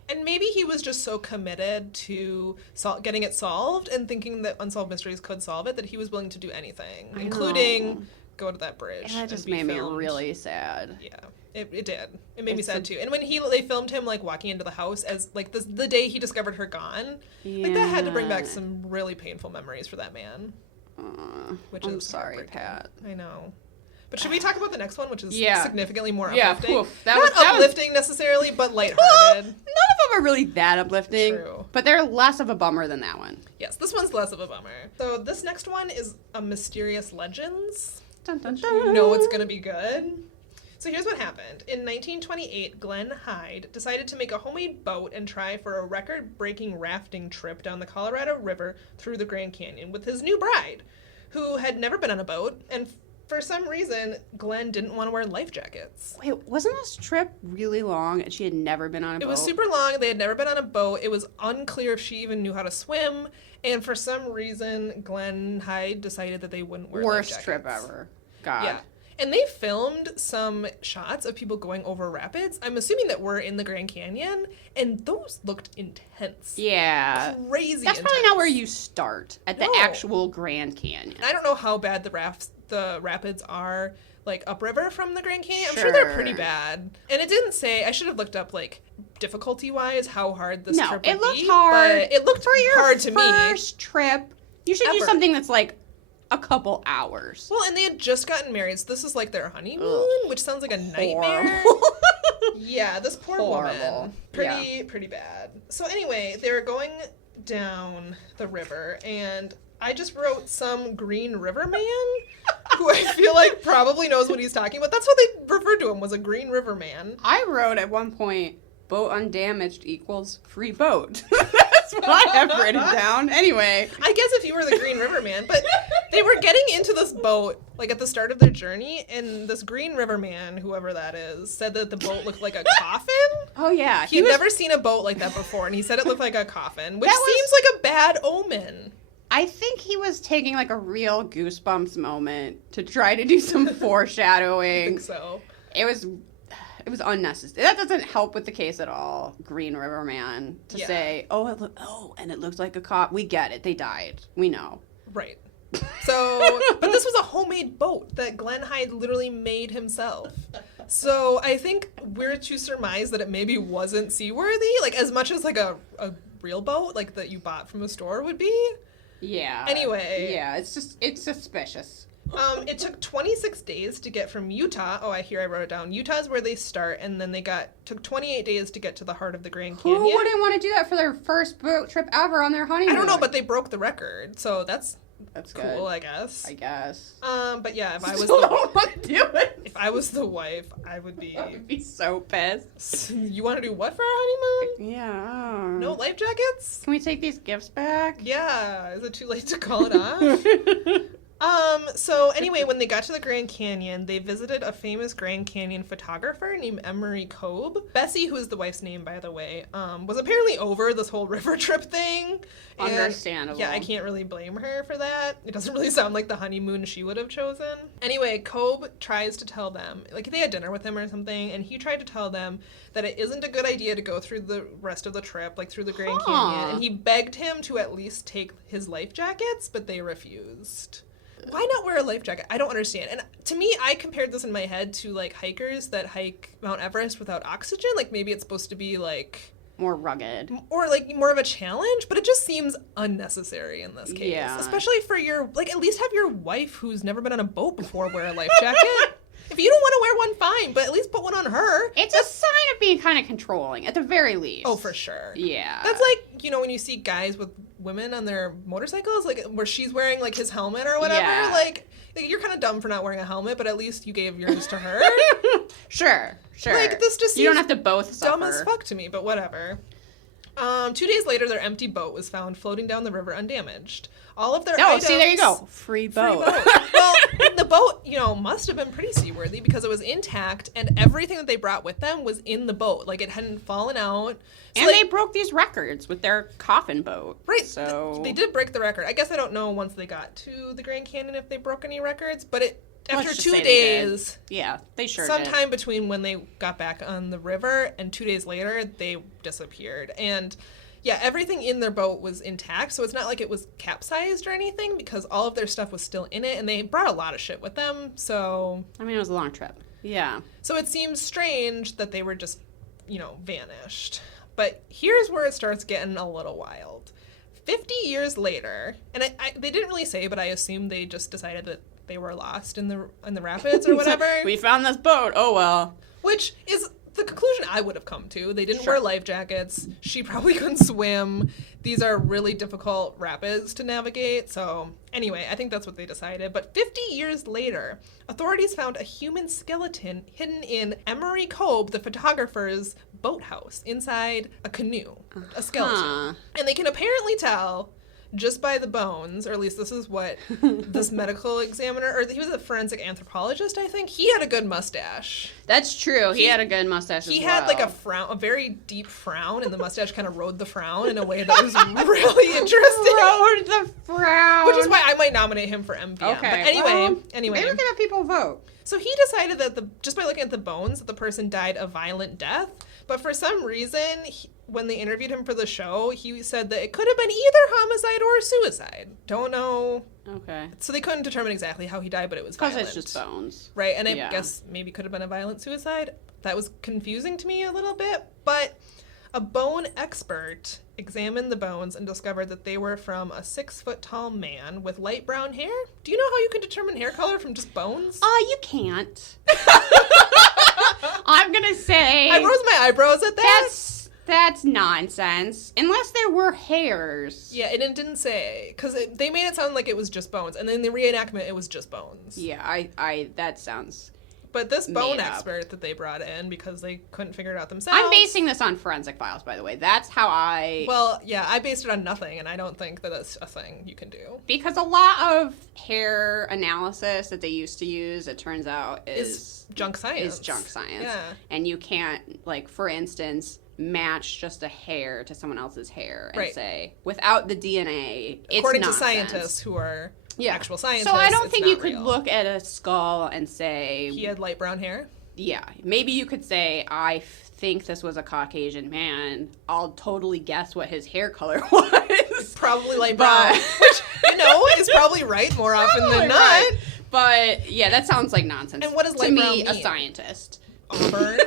And maybe he was just so committed to getting it solved and thinking that Unsolved Mysteries could solve it that he was willing to do anything, including... go to that bridge. And that just made me really sad. Yeah, it did. It made me sad too. And when they filmed him like walking into the house as like the day he discovered her gone, like that had to bring back some really painful memories for that man. I'm sorry, Pat. I know. But should we talk about the next one, which is significantly more uplifting? Oof, Not uplifting necessarily, but lighthearted. None of them are really that uplifting. True. But they're less of a bummer than that one. Yes, this one's less of a bummer. So this next one is a Mysterious Legends. Dun, dun, dun. You know it's going to be good. So here's what happened. In 1928, Glenn Hyde decided to make a homemade boat and try for a record-breaking rafting trip down the Colorado River through the Grand Canyon with his new bride, who had never been on a boat, and for some reason, Glenn didn't want to wear life jackets. Wait, wasn't this trip really long and she had never been on a boat? It was super long. They had never been on a boat. It was unclear if she even knew how to swim. And for some reason, Glenn Hyde decided that they wouldn't wear life jackets. Worst trip ever. God. Yeah. And they filmed some shots of people going over rapids. I'm assuming that we're in the Grand Canyon. And those looked intense. Yeah. Crazy That's intense. probably not where you start, at the No. actual Grand Canyon. And I don't know how bad the rapids are, like, upriver from the Grand Canyon. I'm sure they're pretty bad. And it didn't say, I should have looked up, like, difficulty-wise, how hard this trip would be. No, it looked hard. But it looked hard to me. For your first trip, you should do something that's, like, a couple hours. Well, and they had just gotten married, so this is like their honeymoon, which sounds like a nightmare. Yeah, this poor woman. Pretty bad. So anyway, they were going down the river, and I just wrote some green river man who I feel like probably knows what he's talking about. That's what they referred to him, was a green river man. I wrote at one point, boat undamaged equals free boat. That's what I have written down. Anyway. I guess if you were the Green River Man, but they were getting into this boat, like, at the start of their journey, and this Green River Man, whoever that is, said that the boat looked like a coffin. Oh, yeah. He had never seen a boat like that before, and he said it looked like a coffin, which seems like a bad omen. I think he was taking, like, a real Goosebumps moment to try to do some foreshadowing. I think so. It was unnecessary. That doesn't help with the case at all, Green River Man, to say, and it looks like a cop. We get it. They died. We know. Right. So, but this was a homemade boat that Glenn Hyde literally made himself. So I think we're to surmise that it maybe wasn't seaworthy, like, as much as, like, a real boat, like, that you bought from a store would be. Yeah. Anyway. Yeah, it's suspicious. It took 26 days to get from Utah. Oh, I wrote it down. Utah is where they start, and then took 28 days to get to the heart of the Grand Canyon. Who wouldn't want to do that for their first boat trip ever on their honeymoon? I don't know, but they broke the record, so that's cool, good. I guess. But yeah, if I was don't want to do it. If I was the wife, I would be so pissed. You want to do what for our honeymoon? Yeah. No life jackets? Can we take these gifts back? Yeah. Is it too late to call it off? So anyway, when they got to the Grand Canyon, they visited a famous Grand Canyon photographer named Emery Cobe. Bessie, who is the wife's name, by the way, was apparently over this whole river trip thing. Understandable. Yeah, I can't really blame her for that. It doesn't really sound like the honeymoon she would have chosen. Anyway, Cobe tries to tell them, like, they had dinner with him or something, and he tried to tell them that it isn't a good idea to go through the rest of the trip, like through the Grand Canyon, and he begged him to at least take his life jackets, but they refused. Why not wear a life jacket? I don't understand. And to me, I compared this in my head to, like, hikers that hike Mount Everest without oxygen. Like, maybe it's supposed to be, like, more rugged. Or, like, more of a challenge. But it just seems unnecessary in this case. Yeah. Especially for at least have your wife who's never been on a boat before wear a life jacket. If you don't want to wear one, fine. But at least put one on her. It's a sign of being kind of controlling, at the very least. Oh, for sure. Yeah. That's like, when you see guys with women on their motorcycles, like, where she's wearing, like, his helmet or whatever. Yeah. Like, you're kind of dumb for not wearing a helmet, but at least you gave yours to her. Sure. Like, this just seems you don't have to both suffer. Dumb as fuck to me, but whatever. 2 days later, their empty boat was found floating down the river undamaged. All of their items... see, there you go. Free boat. Well, the boat, must have been pretty seaworthy because it was intact, and everything that they brought with them was in the boat. Like, it hadn't fallen out. So, and they broke these records with their coffin boat. Right. So they did break the record. I guess I don't know once they got to the Grand Canyon if they broke any records, but after 2 days... Yeah, they sure sometime between when they got back on the river and 2 days later, they disappeared. And... yeah, everything in their boat was intact, so it's not like it was capsized or anything because all of their stuff was still in it, and they brought a lot of shit with them, so... I mean, it was a long trip. Yeah. So it seems strange that they were just, vanished. But here's where it starts getting a little wild. 50 years later, and they didn't really say, but I assume they just decided that they were lost in the rapids or whatever. We found this boat, oh well. Which is... the conclusion I would have come to. They didn't wear life jackets. She probably couldn't swim. These are really difficult rapids to navigate. So anyway, I think that's what they decided. But 50 years later, authorities found a human skeleton hidden in Emery Cobe, the photographer's boathouse, inside a canoe. A skeleton. And they can apparently tell just by the bones, or at least this is what this medical examiner, or he was a forensic anthropologist, I think. He had a good mustache. That's true. He had a good mustache as well. He had like a frown, a very deep frown, and the mustache kind of rode the frown in a way that was really interesting. Rode the frown. Which is why I might nominate him for MVM. Okay. But anyway. Maybe we can have people vote. So he decided that just by looking at the bones, that the person died a violent death. But for some reason, when they interviewed him for the show, he said that it could have been either homicide or suicide. Don't know. Okay. So they couldn't determine exactly how he died, but it was violent. Because it's just bones. Right, and I guess maybe could have been a violent suicide. That was confusing to me a little bit. But a bone expert examined the bones and discovered that they were from a 6-foot-tall man with light brown hair. Do you know how you can determine hair color from just bones? You can't. I'm gonna say I rose my eyebrows at that. That's nonsense. Unless there were hairs. Yeah, and it didn't say, because they made it sound like it was just bones, and then the reenactment, it was just bones. Yeah, that sounds. But this bone made up. expert that they brought in, because they couldn't figure it out themselves. I'm basing this on Forensic Files, by the way. That's how I. Well, yeah, I based it on nothing, and I don't think that that's a thing you can do. Because a lot of hair analysis that they used to use, it turns out, is junk science. Yeah. And you can't, like, for instance, match just a hair to someone else's hair and say, without the DNA, it's according nonsense. to scientists who are actual scientists. So I don't think you could real. look at a skull and say he had light brown hair. Yeah, maybe you could say I think this was a Caucasian man. I'll totally guess what his hair color was. Probably light brown, which is probably right more often than not. Right. But yeah, that sounds like nonsense. And what does light to brown me, mean? a scientist? Auburn.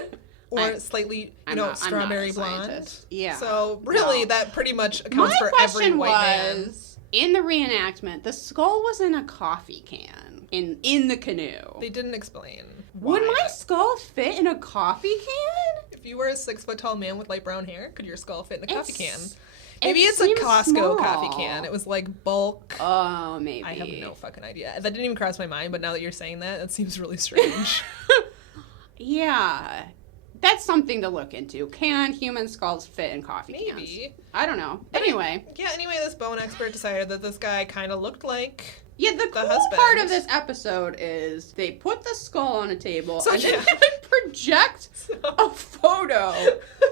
Or slightly, strawberry blonde. Yeah. So really, that pretty much accounts for every white man. My question was, in the reenactment, the skull was in a coffee can in the canoe. They didn't explain why. Would my skull fit in a coffee can? If you were a 6-foot-tall man with light brown hair, could your skull fit in a coffee can? Maybe it's a Costco small. coffee can. It was like bulk. Oh, maybe. I have no fucking idea. That didn't even cross my mind, but now that you're saying that seems really strange. Yeah. That's something to look into. Can human skulls fit in coffee cans? Maybe. I don't know. Anyway. Anyway, this bone expert decided that this guy kind of looked like the cool husband. part of this episode is they put the skull on a table and then project a photo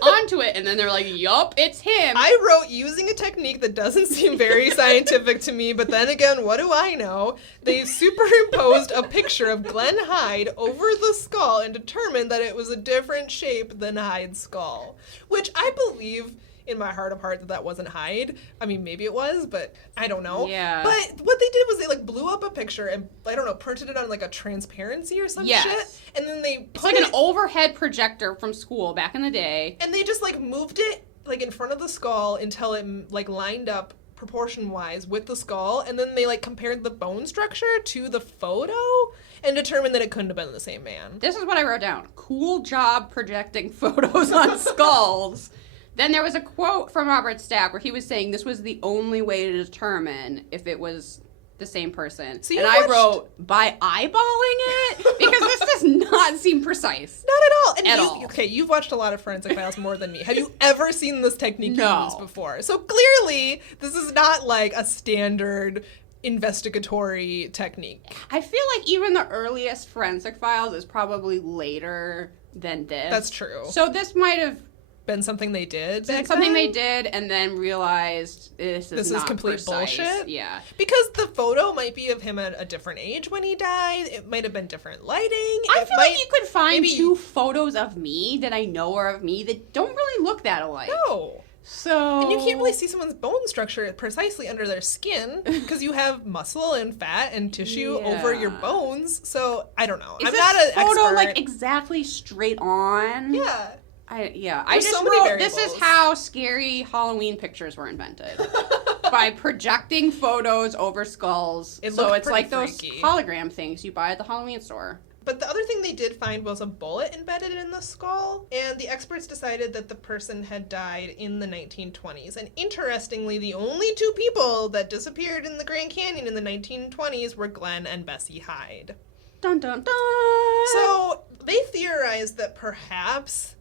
onto it, and then they're like, yup, it's him. I wrote using a technique that doesn't seem very scientific to me, but then again, what do I know? They superimposed a picture of Glenn Hyde over the skull and determined that it was a different shape than Hyde's skull, which I believe in my heart of heart that wasn't Hyde. I mean, maybe it was, but I don't know. Yeah. But what they did was they blew up a picture and printed it on a transparency or some shit, and then they it's like an overhead projector from school back in the day, and they just moved it in front of the skull until it lined up proportion-wise with the skull, and then they compared the bone structure to the photo and determined that it couldn't have been the same man. This is what I wrote down. Cool job projecting photos on skulls. Then there was a quote from Robert Stack where he was saying this was the only way to determine if it was the same person. So and I wrote, by eyeballing it? Because this does not seem precise. Not at all. And at all. Okay, you've watched a lot of Forensic Files more than me. Have you ever seen this technique used before? So clearly, this is not a standard investigatory technique. I feel like even the earliest Forensic Files is probably later than this. That's true. So this might have been something they did. They did, and then realized this is not complete precise. bullshit. Yeah, because the photo might be of him at a different age when he died. It might have been different lighting. I feel like you could find two photos of me that I know are of me that don't really look that alike. No. So and you can't really see someone's bone structure precisely under their skin because you have muscle and fat and tissue over your bones. So I don't know. Is I'm this not an photo expert. exactly straight on? Yeah. I just wrote, this is how scary Halloween pictures were invented. By projecting photos over skulls. So it's like those hologram things you buy at the Halloween store. But the other thing they did find was a bullet embedded in the skull, and the experts decided that the person had died in the 1920s. And interestingly, the only two people that disappeared in the Grand Canyon in the 1920s were Glenn and Bessie Hyde. Dun dun dun! So they theorized that perhaps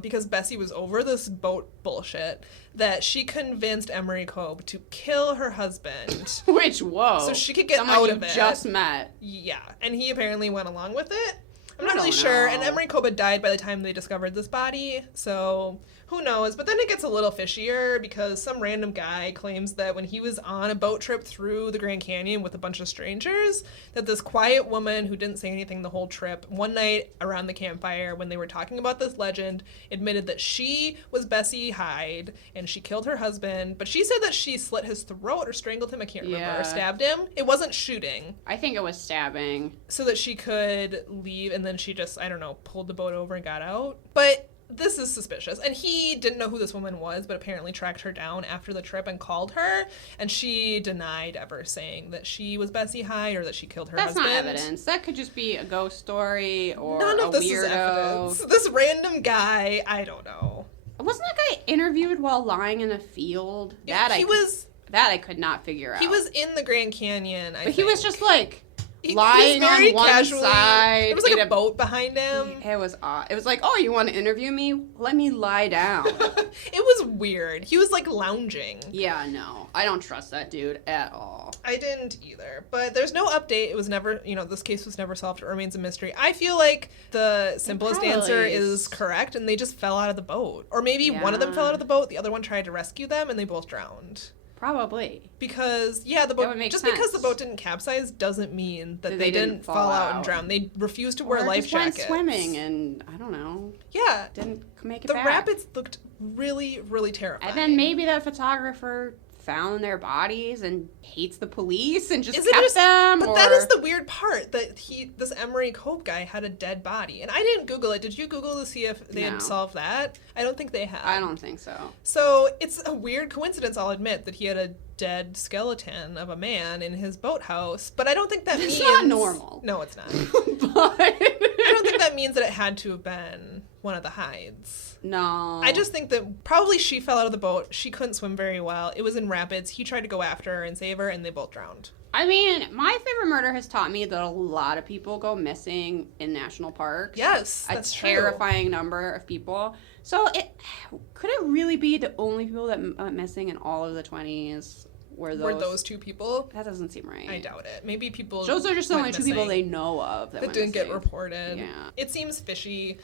because Bessie was over this boat bullshit, that she convinced Emery Cope to kill her husband. Which, whoa. So she could get Someone out you of it. just met. Yeah, and he apparently went along with it. I'm not really sure, and Emery Cope had died by the time they discovered this body, so who knows? But then it gets a little fishier because some random guy claims that when he was on a boat trip through the Grand Canyon with a bunch of strangers, that this quiet woman who didn't say anything the whole trip, one night around the campfire when they were talking about this legend, admitted that she was Bessie Hyde and she killed her husband, but she said that she slit his throat or strangled him, I can't remember, or stabbed him. It wasn't shooting. I think it was stabbing. So that she could leave, and then she just, I don't know, pulled the boat over and got out. But this is suspicious. And he didn't know who this woman was, but apparently tracked her down after the trip and called her. And she denied ever saying that she was Bessie Hyde or that she killed her husband. That's not evidence. That could just be a ghost story or None of this weirdo. is evidence. This random guy, I don't know. Wasn't that guy interviewed while lying in a field? That I could not figure out. He was in the Grand Canyon, I think. He was just like lying on one side. There was like a boat behind him. It was odd. It was like, oh, you want to interview me? Let me lie down. It was weird. He was like lounging. Yeah, no. I don't trust that dude at all. I didn't either. But there's no update. It was never, this case was never solved. It remains a mystery. I feel like the simplest answer is correct and they just fell out of the boat. Or maybe one of them fell out of the boat, the other one tried to rescue them, and they both drowned. Probably. Because, the boat, just because the boat didn't capsize doesn't mean that they didn't fall out and drown. They refused to wear life jackets. Went swimming and, I don't know. Yeah. Didn't make it back. The rapids looked really, really terrifying. And then maybe that photographer found their bodies and hates the police and just kept them. But that is the weird part, that this Emery Cope guy had a dead body. And I didn't Google it. Did you Google to see if they had solved that? I don't think they had. I don't think so. So it's a weird coincidence, I'll admit, that he had a dead skeleton of a man in his boathouse. But I don't think that means... It's not normal. No, it's not. But... I don't think that means that it had to have been one of the Hydes. No. I just think that probably she fell out of the boat. She couldn't swim very well. It was in rapids. He tried to go after her and save her, and they both drowned. I mean, my favorite murder has taught me that a lot of people go missing in national parks. Yes, that's true. A terrifying number of people. So could it really be the only people that went missing in all of the 20s were those two people? That doesn't seem right. I doubt it. Maybe people those are just the only two people they know of that didn't get reported. Yeah. It seems fishy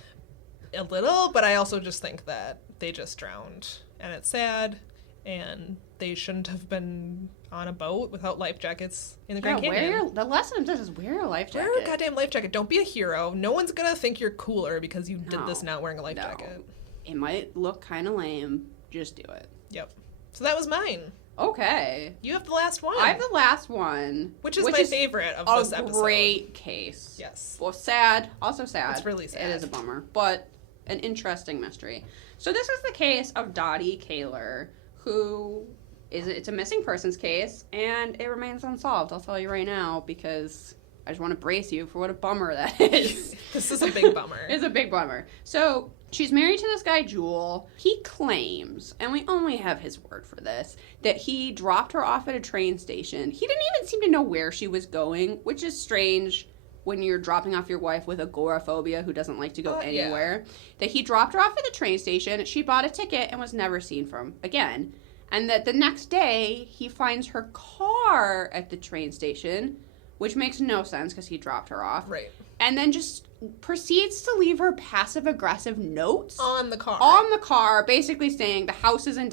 a little, but I also just think that they just drowned, and it's sad, and they shouldn't have been on a boat without life jackets in the Grand Canyon. The lesson of this is wear a life jacket. Wear a goddamn life jacket. Don't be a hero. No one's gonna think you're cooler because you did this not wearing a life jacket. It might look kind of lame. Just do it. Yep. So that was mine. Okay. You have the last one. I have the last one. Which is my favorite of this episode. A great case. Yes. Well, sad. Also sad. It's really sad. It is a bummer. But an interesting mystery. So this is the case of Dottie Kaler, who it's a missing persons case, and it remains unsolved. I'll tell you right now, because I just want to brace you for what a bummer that is. This is a big bummer. It's a big bummer. So she's married to this guy, Jewel. He claims, and we only have his word for this, that he dropped her off at a train station. He didn't even seem to know where she was going, which is strange when you're dropping off your wife with agoraphobia who doesn't like to go anywhere. Yeah. That he dropped her off at the train station, she bought a ticket, and was never seen from again. And that the next day, he finds her car at the train station, which makes no sense because he dropped her off. Right. And then just proceeds to leave her passive-aggressive notes. On the car. On the car, basically saying, the house is in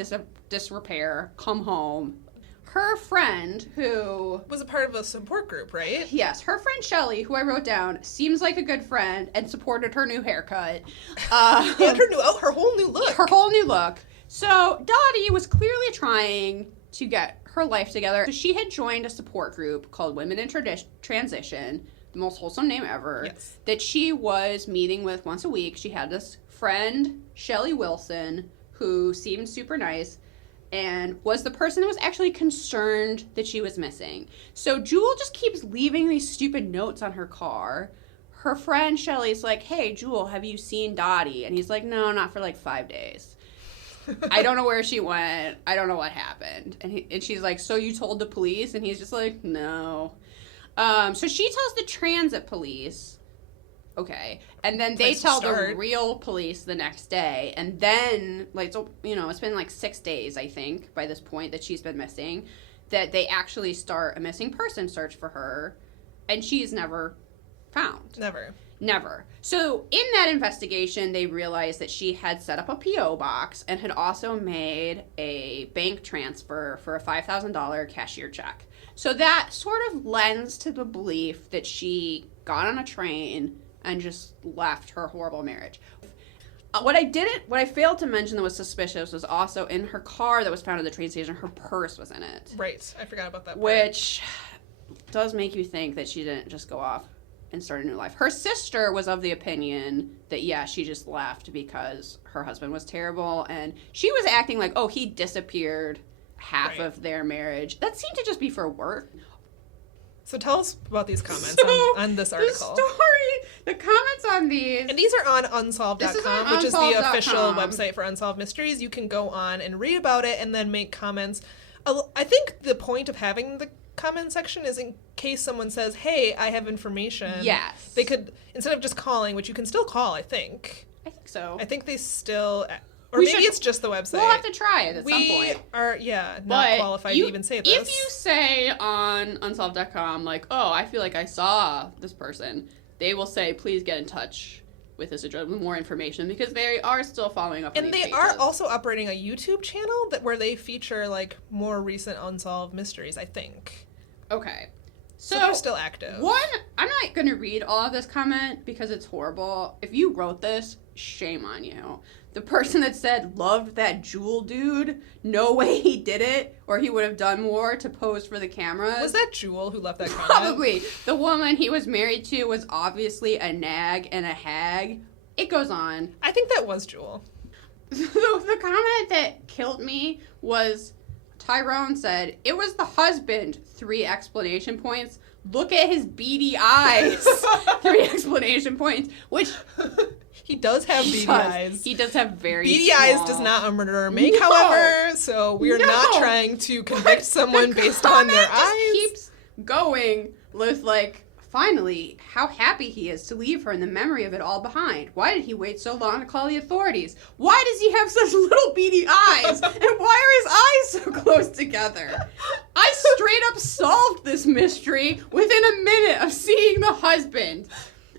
disrepair, come home. Her friend, who... was a part of a support group, right? Yes. Her friend Shelly, who I wrote down, seems like a good friend and supported her new haircut. And her whole new look. Her whole new look. So Dottie was clearly trying to get her life together. So she had joined a support group called Women in Transition, the most wholesome name ever, that she was meeting with once a week. She had this friend, Shelly Wilson, who seemed super nice and was the person that was actually concerned that she was missing. So Jewel just keeps leaving these stupid notes on her car. Her friend Shelly's like, hey, Jewel, have you seen Dottie? And he's like, no, not for like 5 days. I don't know where she went. I don't know what happened. And she's like, so you told the police? And he's just like, no. So she tells the transit police Okay. And then they Place to tell the start. real police the next day. And then, like, so, you know, it's been like 6 days, I think, by this point that she's been missing, that they actually start a missing person search for her. And she's never found. Never. So in that investigation, they realized that she had set up a P.O. box and had also made a bank transfer for a $5,000 cashier check. So that sort of lends to the belief that she got on a train and just left her horrible marriage. What I failed to mention that was suspicious was also in her car that was found at the train station, her purse was in it. Right. I forgot about that part. Which does make you think that she didn't just go off and start a new life. Her sister was of the opinion that, yeah, she just left because her husband was terrible, and she was acting like, oh, he disappeared half of their marriage. That seemed to just be for work. So tell us about these comments on this article. The comments on these... And these are on unsolved.com, which is the official unsolved.com. website for Unsolved Mysteries. You can go on and read about it and then make comments. I think the point of having the comment section is in case someone says, hey, I have information. Yes. They could, instead of just calling, which you can still call, I think. I think so. I think they still... Or maybe it's just the website. We'll have to try it at some point. We are, not qualified to even say this. If you say on unsolved.com, like, oh, I feel like I saw this person, they will say, please get in touch with this address with more information, because they are still following up on and these they are also operating a YouTube channel where they feature, like, more recent Unsolved Mysteries, I think. Okay. So they're still active. One, I'm not going to read all of this comment because it's horrible. If you wrote this, shame on you. The person that said, loved that Jewel dude, no way he did it, or he would have done more to pose for the cameras. Was that Jewel who left that comment? Probably. The woman he was married to was obviously a nag and a hag. It goes on. I think that was Jewel. The comment that killed me was, Tyrone said, it was the husband, 3 exclamation points. Look at his beady eyes. 3 exclamation points. Which... He does have beady eyes. He does have very beady small... eyes does not a murderer make, however, so we are not trying to convict someone based on their eyes. Just keeps going with, like, finally, how happy he is to leave her in the memory of it all behind. Why did he wait so long to call the authorities? Why does he have such little beady eyes? And why are his eyes so close together? I straight up solved this mystery within a minute of seeing the husband.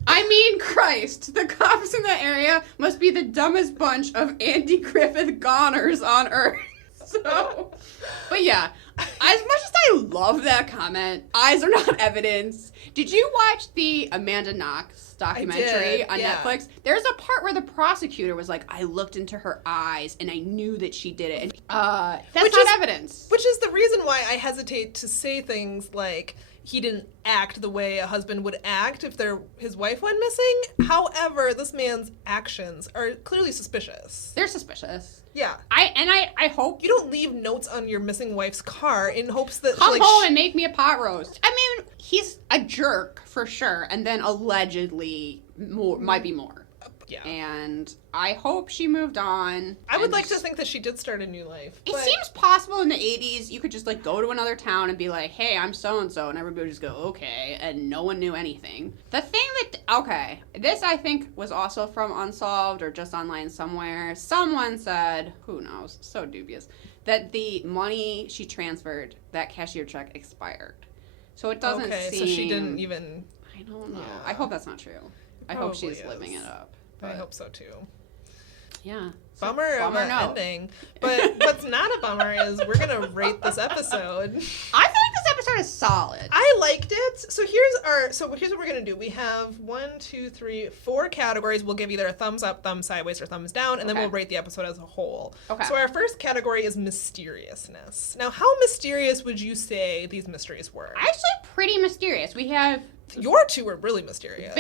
I mean, Christ, the cops in that area must be the dumbest bunch of Andy Griffith goners on Earth. So, but yeah, as much as I love that comment, eyes are not evidence. Did you watch the Amanda Knox documentary on Netflix? There's a part where the prosecutor was like, I looked into her eyes and I knew that she did it. And that's not evidence. Which is the reason why I hesitate to say things like, he didn't act the way a husband would act if his wife went missing. However, this man's actions are clearly suspicious. They're suspicious. Yeah. I hope... You don't leave notes on your missing wife's car in hopes that... Come home and make me a pot roast. I mean, he's a jerk, for sure. And then allegedly might be more. Yeah. And I hope she moved on. I would like to think that she did start a new life. It seems possible in the 80s you could just, like, go to another town and be like, hey, I'm so-and-so, and everybody would just go, okay, and no one knew anything. The thing that, okay, this I think was also from Unsolved or just online somewhere. Someone said, who knows, so dubious, that the money she transferred, that cashier check, expired. So it doesn't seem... so she didn't even... I don't know. Yeah. I hope that's not true. I hope she's living it up. I hope so too. Yeah. Bummer ending. But what's not a bummer is we're gonna rate this episode. I feel like this episode is solid. I liked it. So here's what we're gonna do. We have 4 categories. We'll give either a thumbs up, thumbs sideways, or thumbs down, and then we'll rate the episode as a whole. Okay. So our first category is mysteriousness. Now, how mysterious would you say these mysteries were? Actually, pretty mysterious. We have... Your 2 were really mysterious.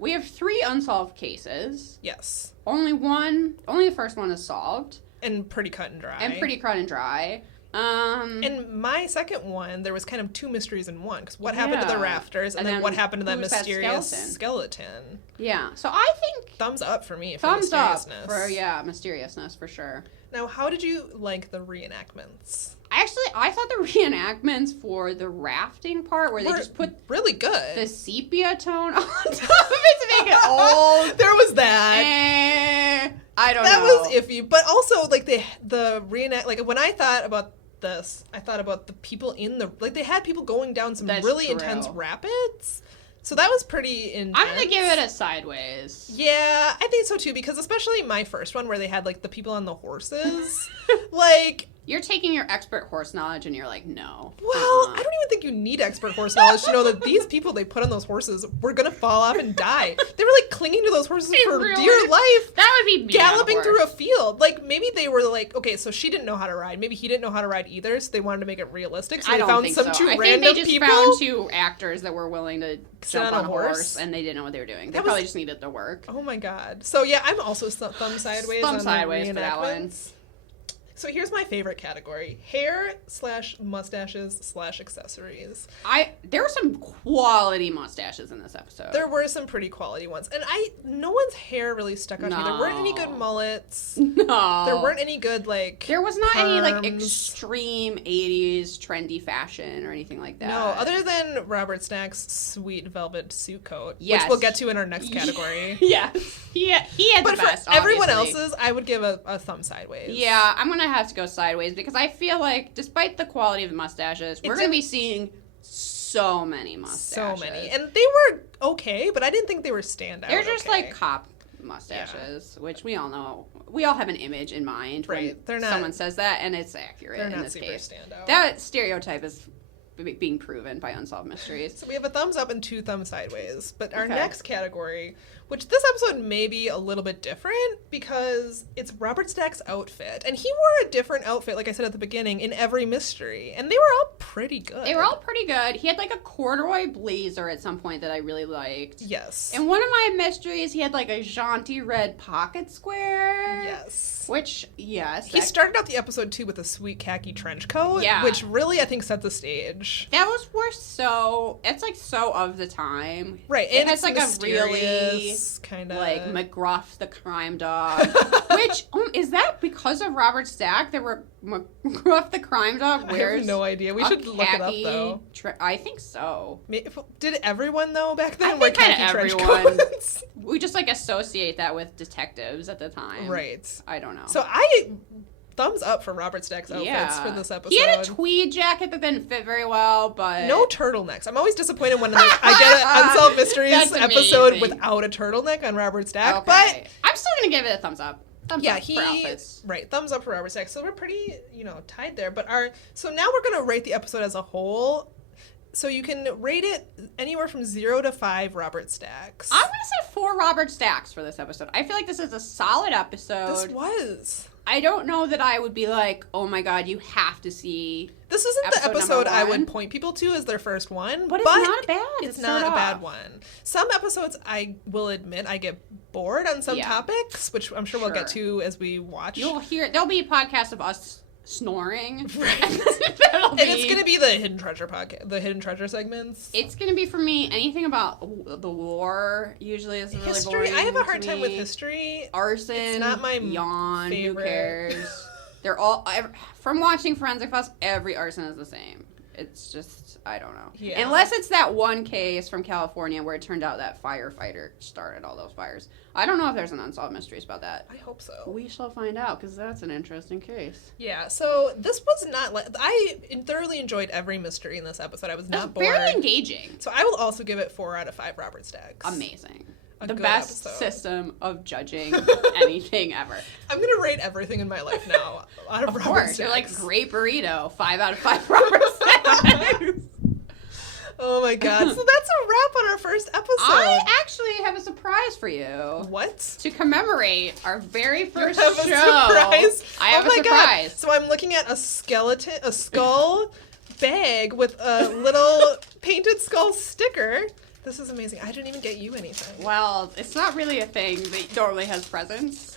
We have 3 unsolved cases. Yes. Only the first one is solved. And pretty cut and dry. The In my second one, there was kind of 2 mysteries in one. Because what happened to the rafters, and then what happened to that mysterious skeleton. Yeah. So I think... Thumbs up for me for thumbs mysteriousness. Up for, mysteriousness, for sure. Now, how did you like the reenactments? I thought the reenactments for the rafting part, where they just put really good the sepia tone on top of it to make it old. There was that. I don't know. That was iffy, but also like the reenact. Like when I thought about this, I thought about the people in the they had people going down some really intense rapids. So that was pretty intense. I'm gonna give it a sideways. Yeah, I think so too, because especially my first one where they had like the people on the horses, like. You're taking your expert horse knowledge and you're like, no. Well, I don't even think you need expert horse knowledge to know that these people they put on those horses were going to fall off and die. They were like clinging to those horses for dear life. That would be me galloping through a field. Like maybe they were like, okay, so she didn't know how to ride. Maybe he didn't know how to ride either, so they wanted to make it realistic. So they found some two random people. I think they just found 2 actors that were willing to jump on a horse and they didn't know what they were doing. They probably just needed the work. Oh my god. So yeah, I'm also thumb sideways on sideways for that one. So here's my favorite category: hair/mustaches/accessories. There were some quality mustaches in this episode. There were some pretty quality ones, and no one's hair really stuck out to me. There weren't any good mullets. No, there weren't any good There was not perms. any like extreme '80s trendy fashion or anything like that. No, other than Robert Stack's sweet velvet suit coat, which we'll get to in our next category. Yes, he had the best. But for everyone else's, I would give a thumb sideways. Yeah, I'm gonna have to go sideways because I feel like despite the quality of the mustaches, we're going to be seeing so many mustaches. So many. And they were okay, but I didn't think they were standout. They're just like cop mustaches, which we all know. We all have an image in mind when someone says that, and it's accurate in this case. Standout. That stereotype is being proven by Unsolved Mysteries. So we have a thumbs up and 2 thumbs sideways. But our next category, which this episode may be a little bit different because it's Robert Stack's outfit. And he wore a different outfit, like I said at the beginning, in every mystery. And they were all pretty good. They were all pretty good. He had like a corduroy blazer at some point that I really liked. Yes. In one of my mysteries, he had like a jaunty red pocket square. Yes. Which, yes. He started out the episode, too, with a sweet khaki trench coat. Yeah. Which really, I think, set the stage. That was it's like so of the time. Right. It and has like a really kind of like McGruff the crime dog. Which is that because of Robert Stack that McGruff the crime dog wears? I have no idea. We should look it up though. I think so. Did everyone though back then? I think kind of everyone. We just like associate that with detectives at the time. Right. I don't know. So thumbs up for Robert Stack's outfits for this episode. He had a tweed jacket that didn't fit very well, but... No turtlenecks. I'm always disappointed when I get an Unsolved Mysteries episode without a turtleneck on Robert Stack, but... I'm still going to give it a thumbs up. Thumbs up for outfits. Right, thumbs up for Robert Stack. So we're pretty, tied there. But so now we're going to rate the episode as a whole. So you can rate it anywhere from 0 to 5 Robert Stacks. I'm going to say 4 Robert Stacks for this episode. I feel like this is a solid episode. This was. I don't know that I would be like, oh my god, you have to see. This isn't the episode I would point people to as their first one, but it's not bad. It's not a bad one. Some episodes, I will admit, I get bored on some topics, which I'm sure we'll get to as we watch. You'll hear there'll be a podcast of us snoring. Right. And it's going to be the Hidden Treasure podcast, the Hidden Treasure segments. It's going to be for me anything about the war usually is really history. boring. I have a hard time with history. Arson. It's not my yawn. favorite. Who cares? They're all from watching Forensic Files. Every arson is the same. It's just I don't know. Yeah. Unless it's that one case from California where it turned out that firefighter started all those fires. I don't know if there's an Unsolved Mysteries about that. I hope so. We shall find out because that's an interesting case. Yeah. So this was not. I thoroughly enjoyed every mystery in this episode. I was not bored. Very engaging. So I will also give it 4 out of 5 Robert Stacks. Amazing. The best system of judging anything ever. I'm going to rate everything in my life now out of Robert Stacks. Of course. You're like, great burrito. 5 out of 5 Robert Stacks. Oh my god. So that's a wrap on our first episode. I actually have a surprise for you. What? To commemorate our very first show. Surprise? I have a surprise. God. So I'm looking at a skull bag with a little painted skull sticker. This is amazing. I didn't even get you anything. Well, it's not really a thing that normally has presents.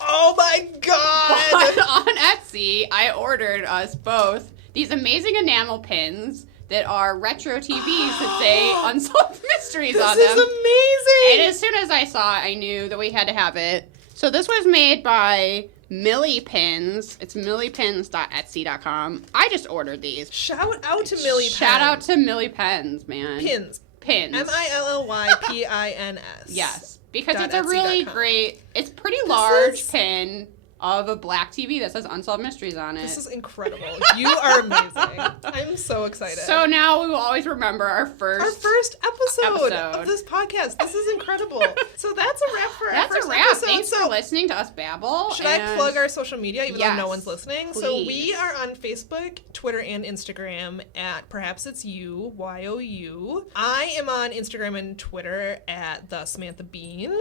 Oh my god! But on Etsy, I ordered us both these amazing enamel pins that are retro TVs that say Unsolved Mysteries on them. This is amazing! And as soon as I saw it, I knew that we had to have it. So this was made by Millie Pins. It's milliepins.etsy.com. I just ordered these. Shout out to Millie Pins. Shout out to Millie Pins, man. Pins. Pins. MILLYPINS. Yes. Because it's a Etsy.com. really great, it's pretty large pin of a black TV that says Unsolved Mysteries on it. This is incredible. You are amazing. I'm so excited. So now we will always remember our first episode of this podcast. This is incredible. So that's a wrap for our first episode. Thanks for listening to us babble. Should I plug our social media even though Yes, no one's listening? please. So we are on Facebook, Twitter, and Instagram at Perhaps It's You, YOU. I am on Instagram and Twitter at the Samantha Bean.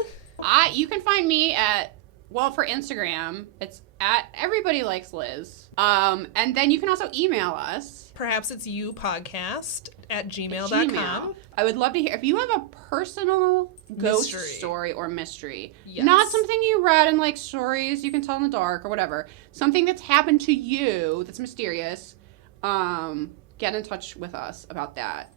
You can find me at, well, for Instagram, it's at Everybody Likes Liz. And then you can also email us. Perhaps It's You podcast at gmail.com. Gmail. I would love to hear if you have a personal ghost Mystery. story or mystery. Yes. Not something you read in like stories you can tell in the dark or whatever. Something that's happened to you that's mysterious. Get in touch with us about that.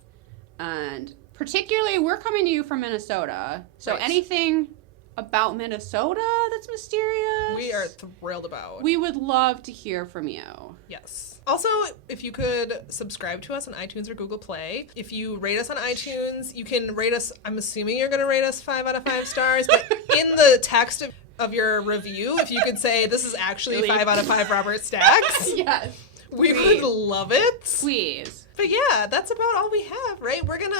And particularly, we're coming to you from Minnesota. So Right. anything about Minnesota that's mysterious, We are thrilled about. we would love to hear from you. Yes. Also, if you could subscribe to us on iTunes or Google Play. If you rate us on iTunes, you can rate us, I'm assuming you're going to rate us 5 out of 5 stars, but in the text of your review, if you could say, this is actually 5 out of 5 Robert Stacks, Yes. we Please. would love it. Please. But yeah, that's about all we have, right? We're going to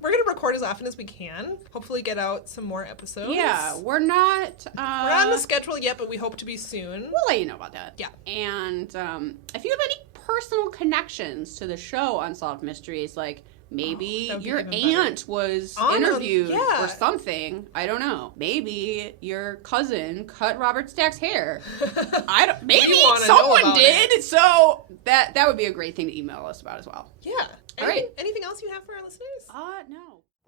we're going to record as often as we can. Hopefully get out some more episodes. Yeah, we're not... We're on the schedule yet, but we hope to be soon. We'll let you know about that. Yeah. And if you have any personal connections to the show Unsolved Mysteries, like maybe that would be your even better. aunt was On 'em, interviewed yeah. or something. I don't know. Maybe your cousin cut Robert Stack's hair. Maybe We wanna know someone about did. So that would be a great thing to email us about as well. Yeah. All right. Anything else you have for our listeners? No.